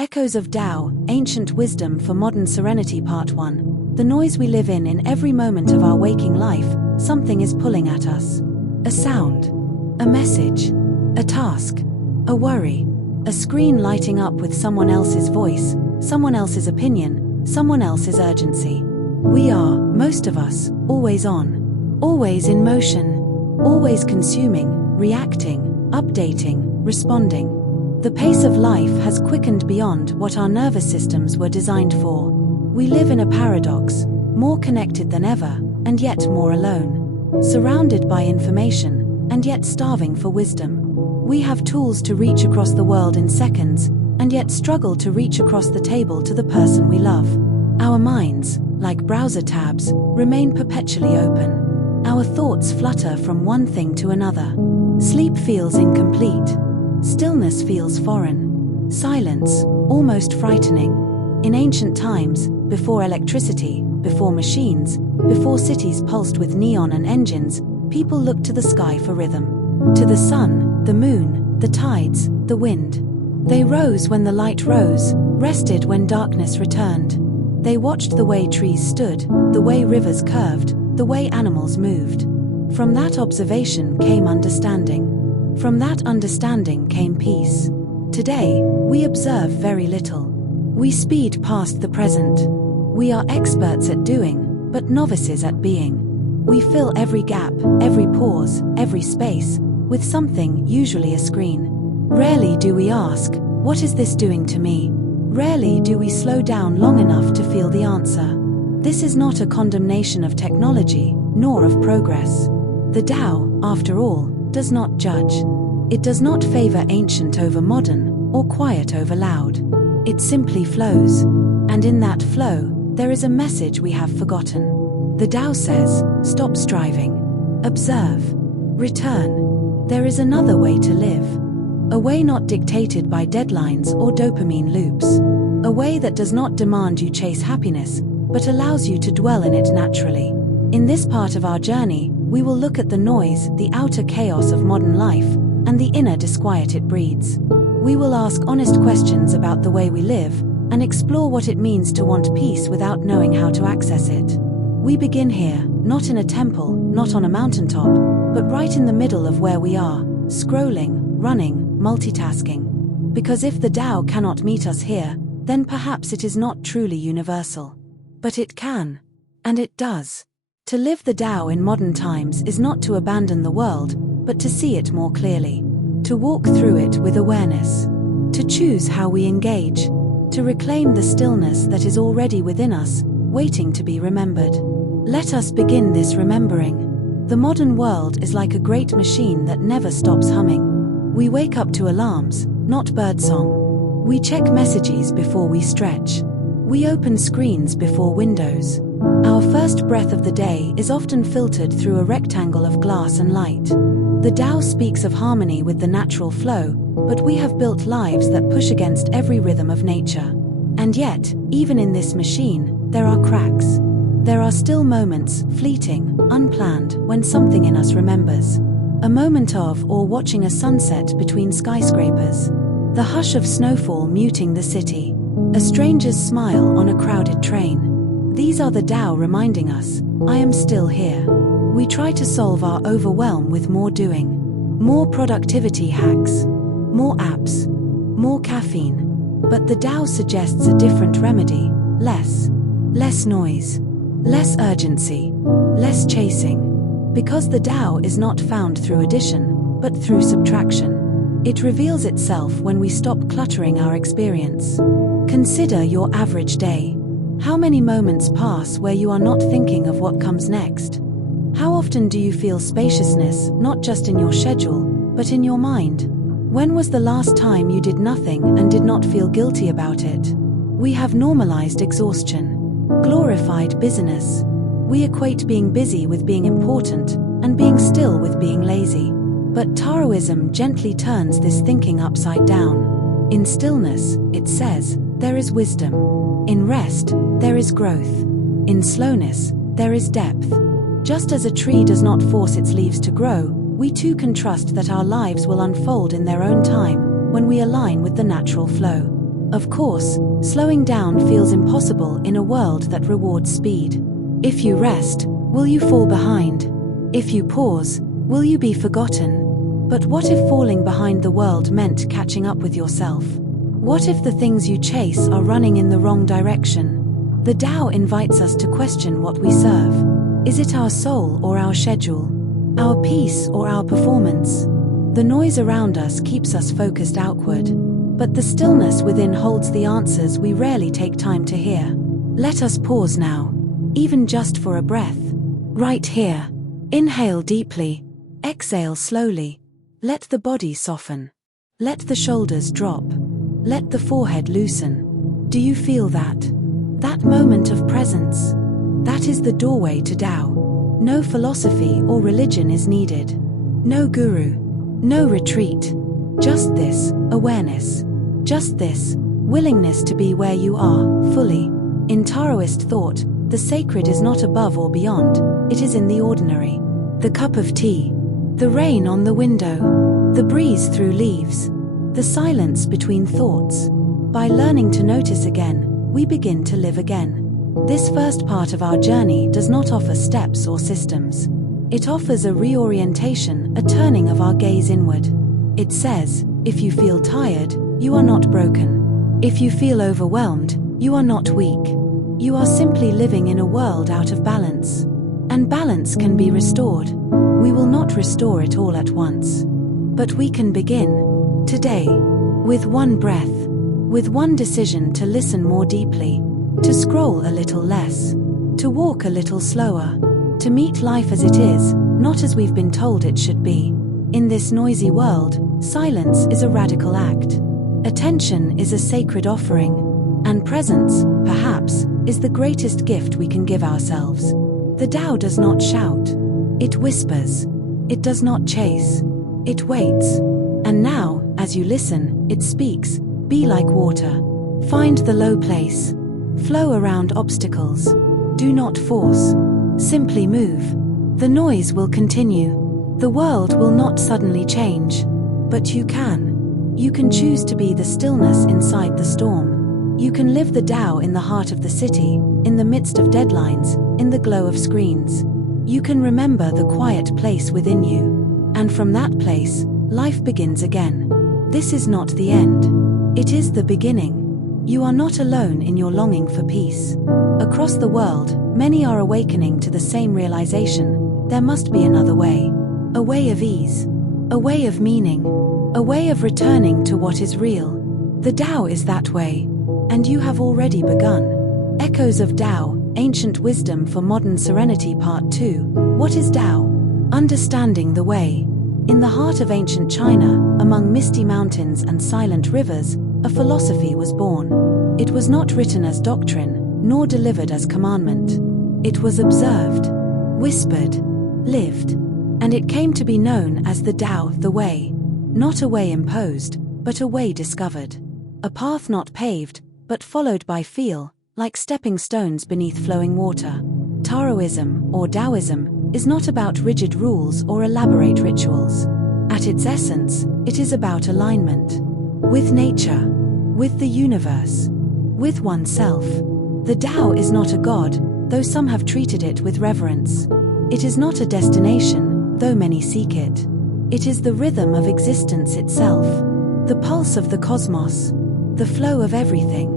Echoes of Tao, Ancient Wisdom for Modern Serenity Part 1. The noise we live in every moment of our waking life, something is pulling at us. A sound, a message, a task, a worry, a screen lighting up with someone else's voice, someone else's opinion, someone else's urgency. We are, most of us, always on, always in motion, always consuming, reacting, updating, responding. The pace of life has quickened beyond what our nervous systems were designed for. We live in a paradox, more connected than ever, and yet more alone. Surrounded by information, and yet starving for wisdom. We have tools to reach across the world in seconds, and yet struggle to reach across the table to the person we love. Our minds, like browser tabs, remain perpetually open. Our thoughts flutter from one thing to another. Sleep feels incomplete. Stillness feels foreign. Silence, almost frightening. In ancient times, before electricity, before machines, before cities pulsed with neon and engines, people looked to the sky for rhythm. To the sun, the moon, the tides, the wind. They rose when the light rose, rested when darkness returned. They watched the way trees stood, the way rivers curved, the way animals moved. From that observation came understanding. From that understanding came peace. Today, we observe very little. We speed past the present. We are experts at doing, but novices at being. We fill every gap, every pause, every space, with something, usually a screen. Rarely do we ask, what is this doing to me? Rarely do we slow down long enough to feel the answer. This is not a condemnation of technology, nor of progress. The Tao, after all, does not judge. It does not favor ancient over modern, or quiet over loud. It simply flows. And in that flow, there is a message we have forgotten. The Tao says, stop striving. Observe. Return. There is another way to live. A way not dictated by deadlines or dopamine loops. A way that does not demand you chase happiness, but allows you to dwell in it naturally. In this part of our journey, we will look at the noise, the outer chaos of modern life, and the inner disquiet it breeds. We will ask honest questions about the way we live, and explore what it means to want peace without knowing how to access it. We begin here, not in a temple, not on a mountaintop, but right in the middle of where we are, scrolling, running, multitasking. Because if the Tao cannot meet us here, then perhaps it is not truly universal. But it can. And it does. To live the Tao in modern times is not to abandon the world, but to see it more clearly. To walk through it with awareness. To choose how we engage. To reclaim the stillness that is already within us, waiting to be remembered. Let us begin this remembering. The modern world is like a great machine that never stops humming. We wake up to alarms, not birdsong. We check messages before we stretch. We open screens before windows. Our first breath of the day is often filtered through a rectangle of glass and light. The Tao speaks of harmony with the natural flow, but we have built lives that push against every rhythm of nature. And yet, even in this machine, there are cracks. There are still moments, fleeting, unplanned, when something in us remembers. A moment of, or watching a sunset between skyscrapers. The hush of snowfall muting the city. A stranger's smile on a crowded train. These are the Tao reminding us, I am still here. We try to solve our overwhelm with more doing. More productivity hacks. More apps. More caffeine. But the Tao suggests a different remedy. Less. Less noise. Less urgency. Less chasing. Because the Tao is not found through addition, but through subtraction. It reveals itself when we stop cluttering our experience. Consider your average day. How many moments pass where you are not thinking of what comes next? How often do you feel spaciousness, not just in your schedule, but in your mind? When was the last time you did nothing and did not feel guilty about it? We have normalized exhaustion, glorified busyness. We equate being busy with being important, and being still with being lazy. But Taoism gently turns this thinking upside down. In stillness, it says, there is wisdom. In rest, there is growth. In slowness, there is depth. Just as a tree does not force its leaves to grow, we too can trust that our lives will unfold in their own time, when we align with the natural flow. Of course, slowing down feels impossible in a world that rewards speed. If you rest, will you fall behind? If you pause, will you be forgotten? But what if falling behind the world meant catching up with yourself? What if the things you chase are running in the wrong direction? The Tao invites us to question what we serve. Is it our soul or our schedule? Our peace or our performance? The noise around us keeps us focused outward, but the stillness within holds the answers we rarely take time to hear. Let us pause now, even just for a breath. Right here. Inhale deeply. Exhale slowly. Let the body soften. Let the shoulders drop. Let the forehead loosen. Do you feel that? That moment of presence? That is the doorway to Tao. No philosophy or religion is needed. No guru. No retreat. Just this awareness. Just this willingness to be where you are, fully. In Taoist thought, the sacred is not above or beyond, it is in the ordinary. The cup of tea. The rain on the window, the breeze through leaves, the silence between thoughts. By learning to notice again, we begin to live again. This first part of our journey does not offer steps or systems. It offers a reorientation, a turning of our gaze inward. It says, if you feel tired, you are not broken. If you feel overwhelmed, you are not weak. You are simply living in a world out of balance. And balance can be restored. We will not restore it all at once. But we can begin, today, with one breath, with one decision to listen more deeply, to scroll a little less, to walk a little slower, to meet life as it is, not as we've been told it should be. In this noisy world, silence is a radical act. Attention is a sacred offering, and presence, perhaps, is the greatest gift we can give ourselves. The Tao does not shout. It whispers. It does not chase. It waits. And now, as you listen, it speaks. Be like water. Find the low place. Flow around obstacles. Do not force. Simply move. The noise will continue. The world will not suddenly change. But you can. You can choose to be the stillness inside the storm. You can live the Tao in the heart of the city, in the midst of deadlines, in the glow of screens. You can remember the quiet place within you. And from that place, life begins again. This is not the end. It is the beginning. You are not alone in your longing for peace. Across the world, many are awakening to the same realization. There must be another way. A way of ease. A way of meaning. A way of returning to what is real. The Tao is that way. And you have already begun. Echoes of Tao, Ancient Wisdom for Modern Serenity Part 2. What is Tao? Understanding the way. In the heart of ancient China, among misty mountains and silent rivers, a philosophy was born. It was not written as doctrine, nor delivered as commandment. It was observed, whispered, lived, and it came to be known as the Tao, the way. Not a way imposed, but a way discovered. A path not paved, but followed by feel, like stepping stones beneath flowing water. Taoism, or Taoism, is not about rigid rules or elaborate rituals. At its essence, it is about alignment. With nature, with the universe, with oneself. The Tao is not a god, though some have treated it with reverence. It is not a destination, though many seek it. It is the rhythm of existence itself, the pulse of the cosmos, the flow of everything.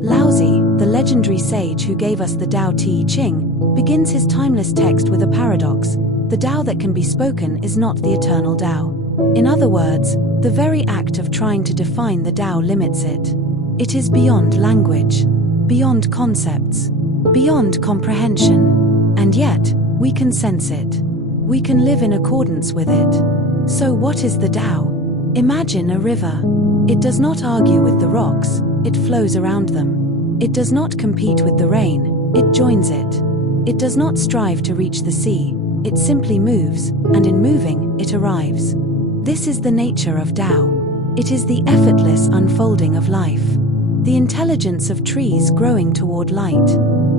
Laozi, the legendary sage who gave us the Tao Te Ching, begins his timeless text with a paradox. The Tao that can be spoken is not the eternal Tao. In other words, the very act of trying to define the Tao limits it. It is beyond language, beyond concepts, beyond comprehension. And yet, we can sense it. We can live in accordance with it. So what is the Tao? Imagine a river. It does not argue with the rocks, it flows around them. It does not compete with the rain, it joins it. It does not strive to reach the sea, it simply moves, and in moving, it arrives. This is the nature of Tao. It is the effortless unfolding of life. The intelligence of trees growing toward light.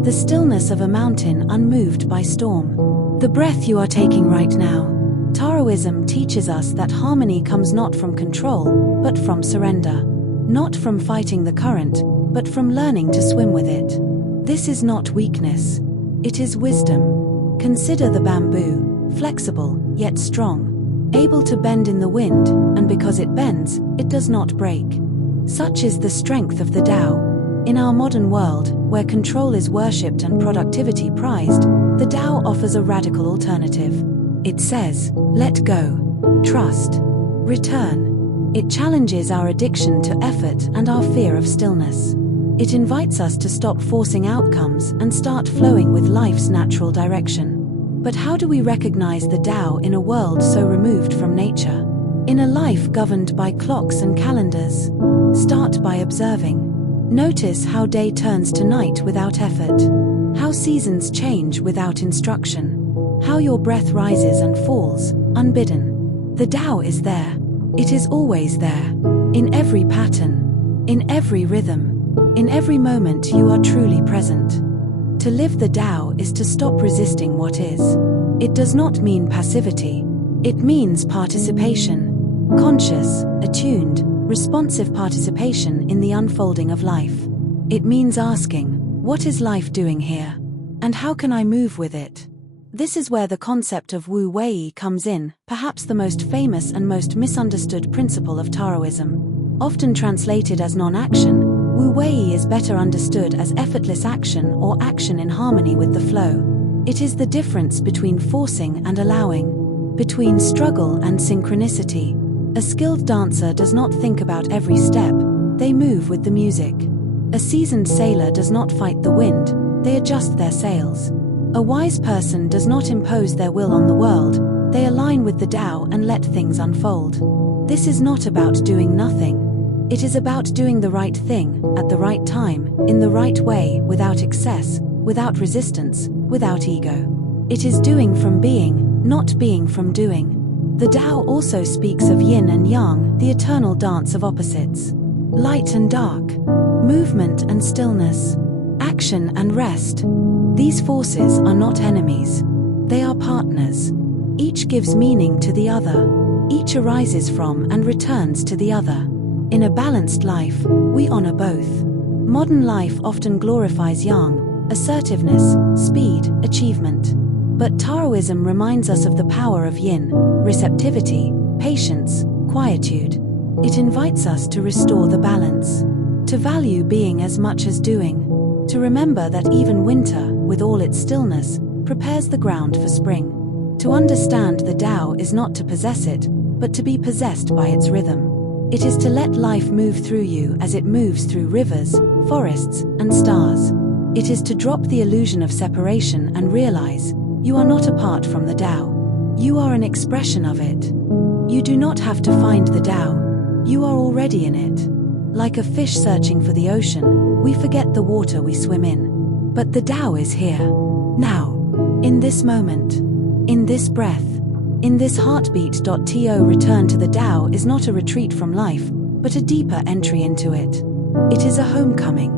The stillness of a mountain unmoved by storm. The breath you are taking right now. Taoism teaches us that harmony comes not from control, but from surrender. not from fighting the current, but from learning to swim with it. This is not weakness. It is wisdom. Consider the bamboo, flexible, yet strong, able to bend in the wind, and because it bends, it does not break. Such is the strength of the Tao. In our modern world, where control is worshipped and productivity prized, the Tao offers a radical alternative. It says, let go, trust, return. It challenges our addiction to effort and our fear of stillness. It invites us to stop forcing outcomes and start flowing with life's natural direction. But how do we recognize the Tao in a world so removed from nature? In a life governed by clocks and calendars? Start by observing. Notice how day turns to night without effort. How seasons change without instruction. How your breath rises and falls, unbidden. The Tao is there. It is always there. In every pattern. In every rhythm. In every moment you are truly present. To live the Tao is to stop resisting what is. It does not mean passivity. It means participation. Conscious, attuned, responsive participation in the unfolding of life. It means asking, what is life doing here? And how can I move with it? This is where the concept of Wu Wei comes in, perhaps the most famous and most misunderstood principle of Taoism. Often translated as non-action, Wu Wei is better understood as effortless action or action in harmony with the flow. It is the difference between forcing and allowing, between struggle and synchronicity. A skilled dancer does not think about every step, they move with the music. A seasoned sailor does not fight the wind, they adjust their sails. A wise person does not impose their will on the world, they align with the Tao and let things unfold. This is not about doing nothing. It is about doing the right thing, at the right time, in the right way, without excess, without resistance, without ego. It is doing from being, not being from doing. The Tao also speaks of yin and yang, the eternal dance of opposites. Light and dark. Movement and stillness. Action and rest. These forces are not enemies. They are partners. Each gives meaning to the other. Each arises from and returns to the other. In a balanced life, we honor both. Modern life often glorifies yang, assertiveness, speed, achievement. But Taoism reminds us of the power of yin, receptivity, patience, quietude. It invites us to restore the balance, to value being as much as doing, to remember that even winter, with all its stillness, prepares the ground for spring. To understand the Tao is not to possess it, but to be possessed by its rhythm. It is to let life move through you as it moves through rivers, forests, and stars. It is to drop the illusion of separation and realize, you are not apart from the Tao. You are an expression of it. You do not have to find the Tao. You are already in it. Like a fish searching for the ocean, we forget the water we swim in. But the Tao is here. Now. In this moment. In this breath. In this heartbeat. To return to the Tao is not a retreat from life, but a deeper entry into it. It is a homecoming.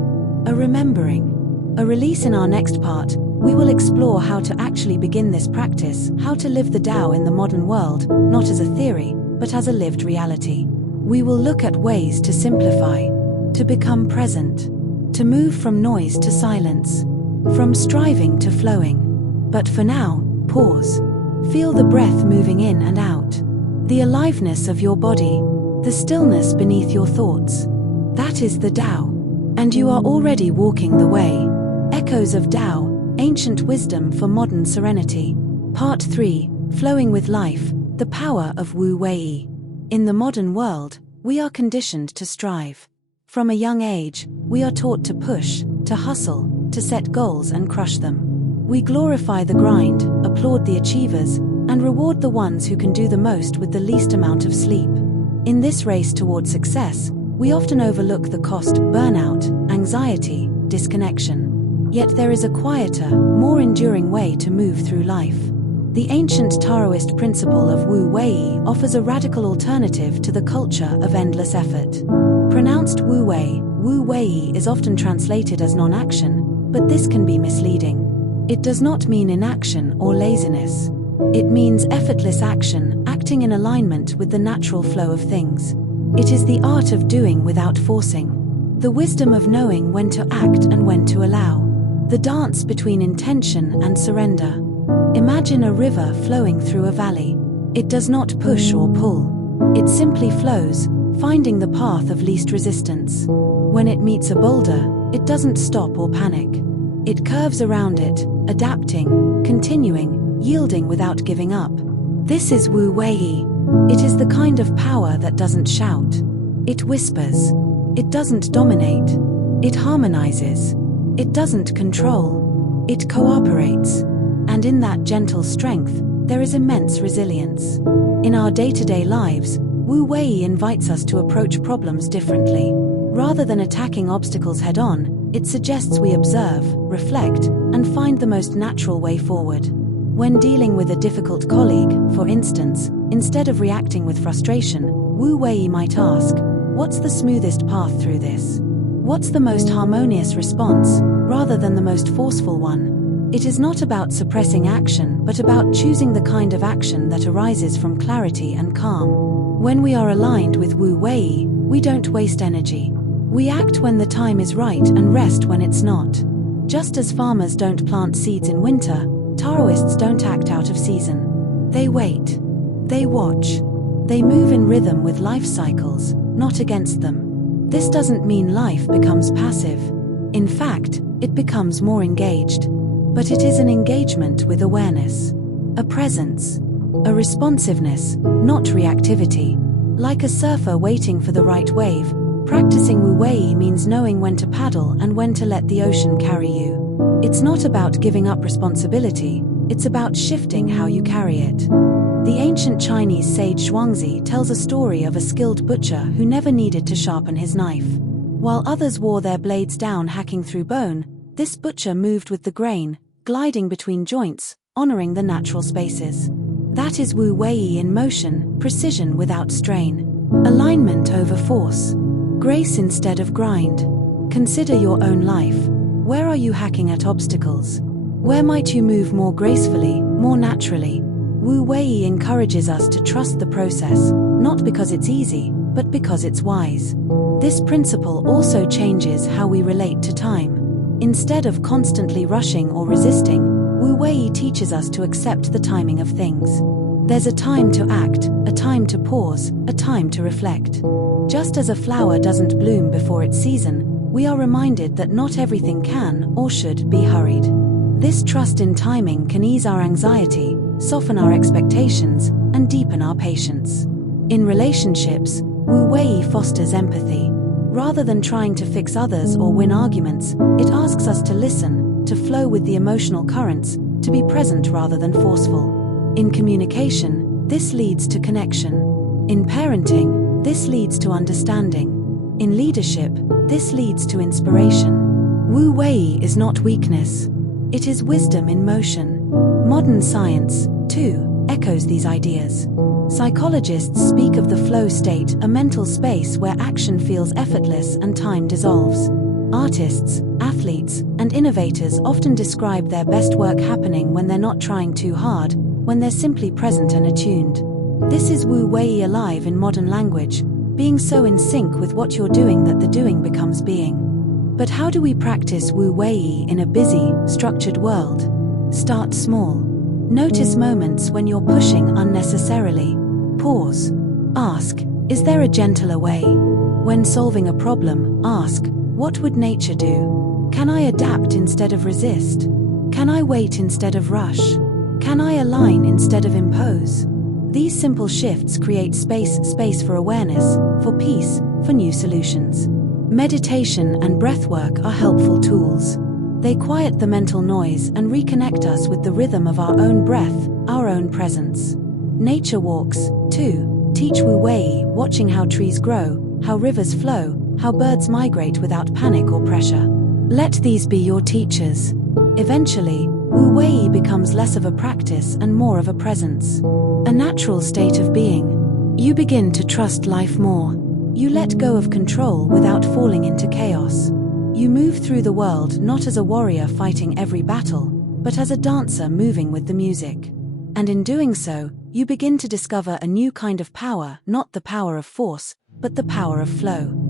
A remembering. A release. In our next part, we will explore how to actually begin this practice, how to live the Tao in the modern world, not as a theory, but as a lived reality. We will look at ways to simplify, to become present, to move from noise to silence, from striving to flowing. But for now, pause. Feel the breath moving in and out, the aliveness of your body, the stillness beneath your thoughts. That is the Tao. And you are already walking the way. Echoes of Tao, Ancient Wisdom for Modern Serenity. Part 3, Flowing with Life, the Power of Wu Wei. In the modern world, we are conditioned to strive. From a young age, we are taught to push, to hustle, to set goals and crush them. We glorify the grind, applaud the achievers, and reward the ones who can do the most with the least amount of sleep. In this race toward success, we often overlook the cost: burnout, anxiety, disconnection. Yet there is a quieter, more enduring way to move through life. The ancient Taoist principle of Wu Wei offers a radical alternative to the culture of endless effort. Pronounced Wu Wei is often translated as non-action, but this can be misleading. It does not mean inaction or laziness. It means effortless action, acting in alignment with the natural flow of things. It is the art of doing without forcing. The wisdom of knowing when to act and when to allow. The dance between intention and surrender. Imagine a river flowing through a valley. It does not push or pull. It simply flows, finding the path of least resistance. When it meets a boulder, it doesn't stop or panic. It curves around it, adapting, continuing, yielding without giving up. This is Wu Wei. It is the kind of power that doesn't shout. It whispers. It doesn't dominate. It harmonizes. It doesn't control. It cooperates. And in that gentle strength, there is immense resilience. In our day-to-day lives, Wu Wei invites us to approach problems differently. Rather than attacking obstacles head-on, it suggests we observe, reflect, and find the most natural way forward. When dealing with a difficult colleague, for instance, instead of reacting with frustration, Wu Wei might ask, "What's the smoothest path through this? What's the most harmonious response, rather than the most forceful one?" It is not about suppressing action, but about choosing the kind of action that arises from clarity and calm. When we are aligned with Wu Wei, we don't waste energy. We act when the time is right and rest when it's not. Just as farmers don't plant seeds in winter, Taoists don't act out of season. They wait. They watch. They move in rhythm with life cycles, not against them. This doesn't mean life becomes passive. In fact, it becomes more engaged. But it is an engagement with awareness. A presence. A responsiveness, not reactivity. Like a surfer waiting for the right wave, practicing Wu Wei means knowing when to paddle and when to let the ocean carry you. It's not about giving up responsibility, it's about shifting how you carry it. The ancient Chinese sage Zhuangzi tells a story of a skilled butcher who never needed to sharpen his knife. While others wore their blades down hacking through bone, this butcher moved with the grain, gliding between joints, honoring the natural spaces. That is Wu Wei in motion, precision without strain. Alignment over force. Grace instead of grind. Consider your own life. Where are you hacking at obstacles? Where might you move more gracefully, more naturally? Wu Wei encourages us to trust the process, not because it's easy, but because it's wise. This principle also changes how we relate to time. Instead of constantly rushing or resisting, Wu Wei teaches us to accept the timing of things. There's a time to act, a time to pause, a time to reflect. Just as a flower doesn't bloom before its season, we are reminded that not everything can or should be hurried. This trust in timing can ease our anxiety, soften our expectations, and deepen our patience. In relationships, Wu Wei fosters empathy. Rather than trying to fix others or win arguments, it asks us to listen, to flow with the emotional currents, to be present rather than forceful. In communication, this leads to connection. In parenting, this leads to understanding. In leadership, this leads to inspiration. Wu Wei is not weakness. It is wisdom in motion. Modern science, too, echoes these ideas. Psychologists speak of the flow state, a mental space where action feels effortless and time dissolves. Artists, athletes, and innovators often describe their best work happening when they're not trying too hard, when they're simply present and attuned. This is Wu Wei alive in modern language, being so in sync with what you're doing that the doing becomes being. But how do we practice Wu Wei in a busy, structured world? Start small. Notice moments when you're pushing unnecessarily. Pause. Ask, is there a gentler way? When solving a problem, ask, what would nature do? Can I adapt instead of resist? Can I wait instead of rush? Can I align instead of impose? These simple shifts create space for awareness, for peace, for new solutions. Meditation and breathwork are helpful tools. They quiet the mental noise and reconnect us with the rhythm of our own breath, our own presence. Nature walks, too, teach Wu Wei, watching how trees grow, how rivers flow, how birds migrate without panic or pressure. Let these be your teachers. Eventually, Wu Wei becomes less of a practice and more of a presence. A natural state of being. You begin to trust life more. You let go of control without falling into chaos. You move through the world not as a warrior fighting every battle, but as a dancer moving with the music. And in doing so, you begin to discover a new kind of power, not the power of force, but the power of flow.